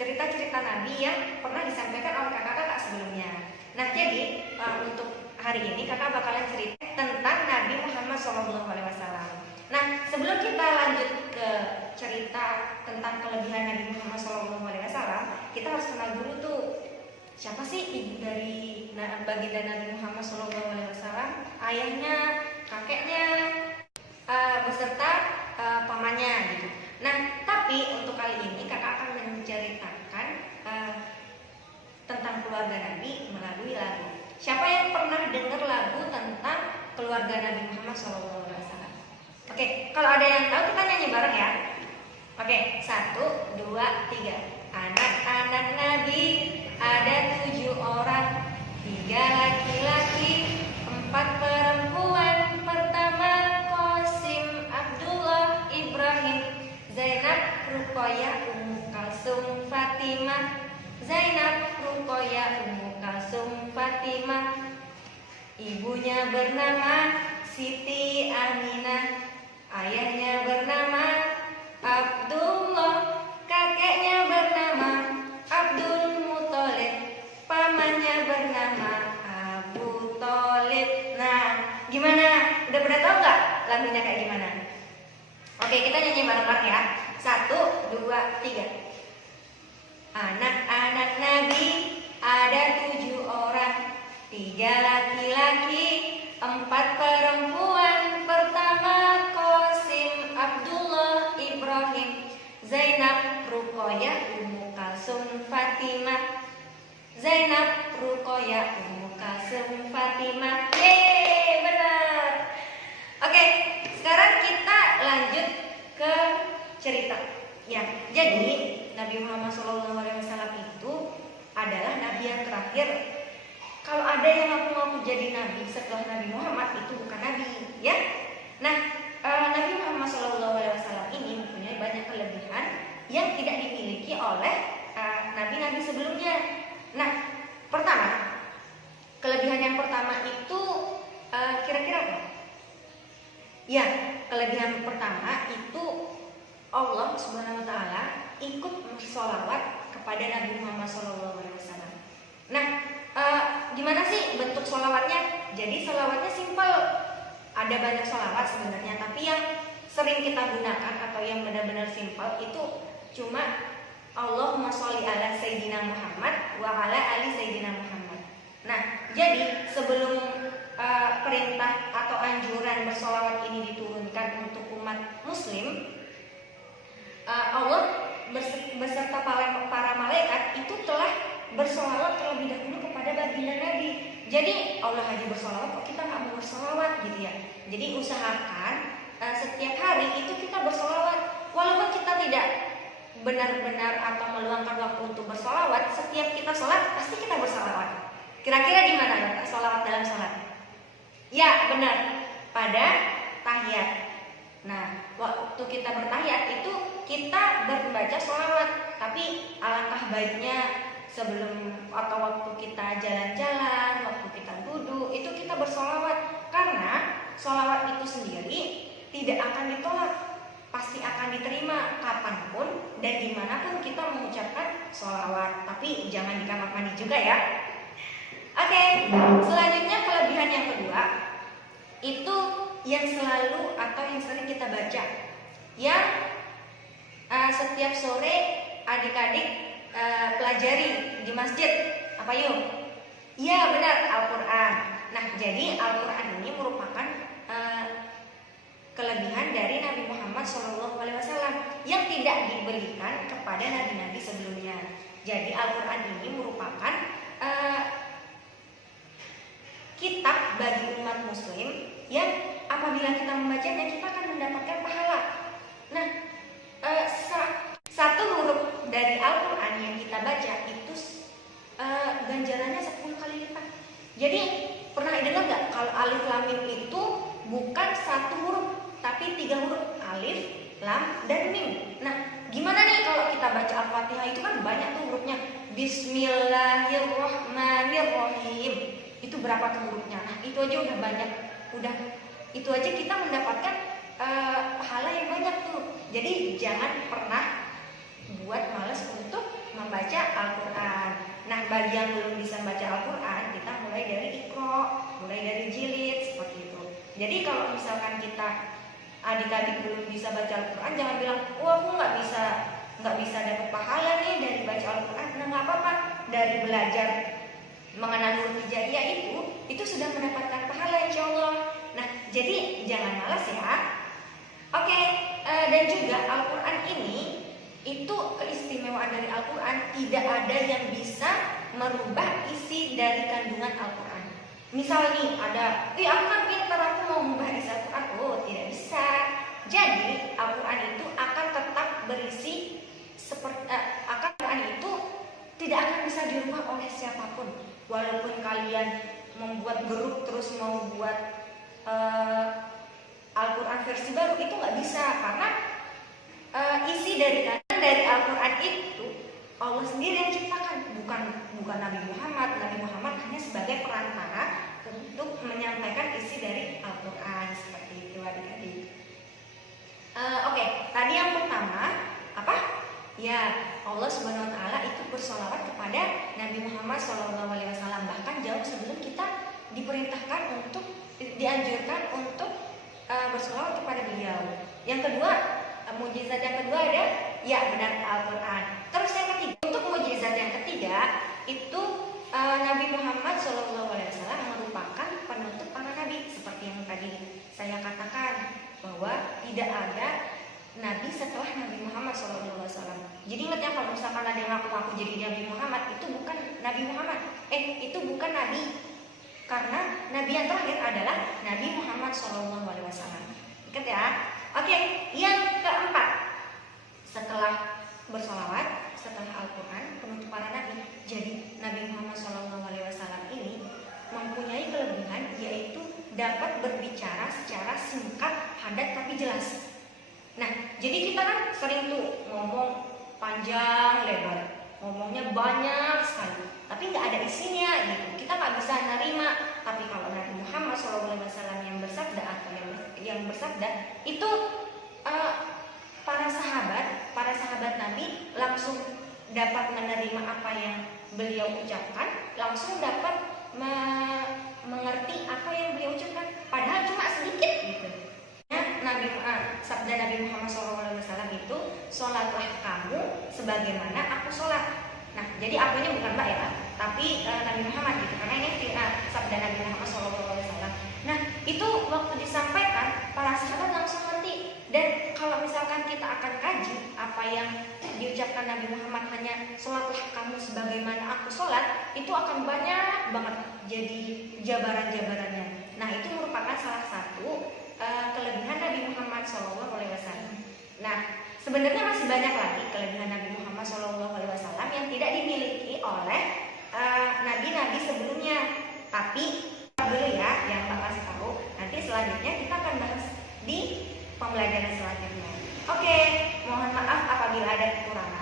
cerita-cerita Nabi yang pernah disampaikan oleh kakak-kakak sebelumnya. Nah, jadi untuk hari ini kakak bakalan cerita tentang Nabi Muhammad SAW. Nah, sebelum kita lanjut ke cerita tentang kelebihan Nabi Muhammad SAW, kita harus kenal dulu tuh siapa sih ibu dari baginda Nabi Muhammad SAW, ayahnya, kakeknya, beserta pamannya gitu. Nah, tapi untuk kali ini kakak akan menceritakan tentang keluarga Nabi melalui lagu. Siapa yang pernah dengar lagu tentang keluarga Nabi Muhammad SAW? Oke, kalau ada yang tahu kita nyanyi bareng ya. Oke, 1, 2, 3. Anak-anak Nabi ada 7 orang, 3 laki-laki, 4 perempuan. Pertama Qasim, Abdullah, Ibrahim, Zainab, Ruqayyah, Ummu Kalsum, Fatimah. Zainab, Ruqayyah, Ummu Kalsum, Fatimah. Ibunya bernama Siti Aminah, ayahnya bernama Abdullah, kakeknya bernama Abdul Muthalib, pamannya bernama Abu Thalib. Nah, gimana? Udah pada tahu nggak lagunya kayak gimana? Oke, kita nyanyi bareng-bareng ya. 1, 2, 3. Anak-anak Nabi ada 7 orang, 3 laki-laki, 4 perempuan. Pertama Qasim, Abdullah, Ibrahim, Zainab, Ruqayyah, Ummu Kalsum, Fatimah. Zainab, Ruqayyah, Ummu Kalsum, Fatimah. Yeay, benar. Oke, sekarang kita lanjut ke cerita. Ya, jadi Nabi Muhammad SAW itu adalah nabi yang terakhir. Kalau ada yang ngaku-ngaku jadi nabi setelah Nabi Muhammad, itu bukan nabi, ya. Nah, Nabi Muhammad SAW ini mempunyai banyak kelebihan yang tidak dimiliki oleh nabi-nabi sebelumnya. Nah, pertama, kelebihan yang pertama itu kira-kira apa? Ya, kelebihan pertama itu Allah Subhanahu Wa Taala ikut bersolawat kepada Nabi Muhammad SAW. Nah, gimana sih bentuk solawatnya? Jadi solawatnya simpel, ada banyak solawat sebenarnya, tapi yang sering kita gunakan atau yang benar-benar simpel itu cuma Allahumma sholli ala Sayyidina Muhammad wa ala ali Sayyidina Muhammad. Nah, jadi sebelum perintah atau anjuran bersolawat ini diturunkan untuk umat muslim, Allah beserta para malaikat itu telah bersolawat terlebih dahulu kepada baginda Nabi. Jadi Allah aja bersolawat, kok kita nggak mau bersolawat gitu ya. Jadi usahakan setiap hari itu kita bersolawat, walaupun kita tidak benar-benar atau meluangkan waktu untuk bersolawat. Setiap kita sholat pasti kita bersolawat. Kira-kira di mana letak solawat dalam sholat? Ya, benar, pada tahiyat. Nah, waktu kita bertahiyat itu kita membaca sholawat. Tapi alangkah baiknya sebelum atau waktu kita jalan-jalan, waktu kita duduk, itu kita bersolawat. Karena sholawat itu sendiri tidak akan ditolak, pasti akan diterima kapanpun dan dimanapun kita mengucapkan sholawat. Tapi jangan di kamar mandi juga ya. Oke, selanjutnya kelebihan yang kedua itu yang selalu atau yang sering kita baca, yang setiap sore adik-adik pelajari di masjid. Apa yuk? Iya, benar, Al-Quran. Nah, jadi Al-Quran ini merupakan kelebihan dari Nabi Muhammad SAW yang tidak diberikan kepada nabi-nabi sebelumnya. Jadi Al-Quran ini merupakan kitab bagi umat muslim yang apabila kita membacanya kita akan mendapatkan pahala. Nah, satu huruf dari Al-Quran yang kita baca itu ganjarannya 10 kali lipat. Jadi pernah dengar nggak kalau alif lam mim itu bukan 1 huruf tapi 3 huruf, alif, lam, dan mim. Nah, gimana nih kalau kita baca Al-Fatihah, itu kan banyak tuh hurufnya. Bismillahirrahmanirrahim. Itu berapa tuh hurufnya? Nah, itu aja udah banyak. Itu aja kita mendapatkan pahala yang banyak tuh. Jadi jangan pernah buat malas untuk membaca bagi yang belum bisa baca Al-Quran, kita mulai dari Iqra, mulai dari jilid seperti itu. Jadi kalau misalkan kita adik-adik belum bisa baca Al-Quran, jangan bilang, wah aku nggak bisa dapat pahala nih dari baca Al-Quran. Nah nggak apa-apa, dari belajar mengenal huruf hijaiyah itu sudah mendapatkan pahala insya Allah. Nah jadi jangan malas ya. Oke, dan juga Al-Quran ini itu keistimewaan dari Al-Quran, tidak ada yang bisa merubah isi dari kandungan Al-Quran. Misal nih ada, aku kan pintar, aku mau mengubah isi Al-Quran. Oh tidak bisa. Jadi Al-Quran itu akan tetap berisi seperti Al-Quran itu tidak akan bisa dirubah oleh siapapun. Walaupun kalian membuat grup terus mau buat Al-Quran versi baru, itu nggak bisa, karena isi dari Al-Quran itu Allah sendiri yang ciptakan, bukan Nabi Muhammad. Nabi Muhammad hanya sebagai perantara untuk menyampaikan isi dari Al-Quran, seperti itu adik-adik. Oke, tadi yang pertama apa? Ya, Allah Subhanahu Wa Taala itu bersolawat kepada Nabi Muhammad SAW, bahkan jauh sebelum kita diperintahkan untuk dianjurkan untuk bersolawat kepada beliau. Yang kedua, mukjizat yang kedua ada, ya benar, Al-Quran. Terus yang ketiga, untuk mukjizat yang ketiga itu Nabi Muhammad SAW merupakan penutup para nabi, seperti yang tadi saya katakan bahwa tidak ada nabi setelah Nabi Muhammad SAW. Jadi ingat ya, kalau misalkan ada yang ngaku jadi Nabi Muhammad, itu bukan Nabi Muhammad, itu bukan nabi, karena nabi yang terakhir adalah Nabi Muhammad SAW. Ingat ya. Oke, yang keempat, setelah bersolawat, setelah Al-Quran, penutup para nabi. Jadi Nabi Muhammad SAW ini mempunyai kelebihan, yaitu dapat berbicara secara singkat, padat tapi jelas. Nah, jadi kita kan sering tuh ngomong panjang lebar, ngomongnya banyak sekali, tapi nggak ada isinya gitu. Kita nggak bisa nerima. Tapi kalau Nabi Muhammad SAW yang bersabda atau yang bersabda itu, para sahabat Nabi langsung dapat menerima apa yang beliau ucapkan, langsung dapat mengerti apa yang beliau ucapkan, padahal cuma sedikit gitu. Sabda Nabi Muhammad SAW itu, sholatlah kamu sebagaimana aku sholat. Nah, jadi akunya bukan Mbak ya, tapi Nabi Muhammad gitu, karena ini sabda Nabi Muhammad SAW. Nah, itu waktu disampaikan, para sahabat langsung ngerti. Dan kalau misalkan kita akan kaji apa yang diucapkan Nabi Muhammad, hanya sholatlah kamu sebagaimana aku sholat, itu akan banyak banget jadi jabaran-jabarannya. Nah, itu merupakan salah satu kelebihan Nabi Muhammad SAW. Nah, sebenarnya masih banyak lagi kelebihan Nabi Muhammad SAW yang tidak dimiliki oleh nabi-nabi sebelumnya. Tapi dulu ya yang Mbak kasih tahu. Nanti selanjutnya kita akan bahas di pembelajaran selanjutnya. Oke, mohon maaf apabila ada kekurangan.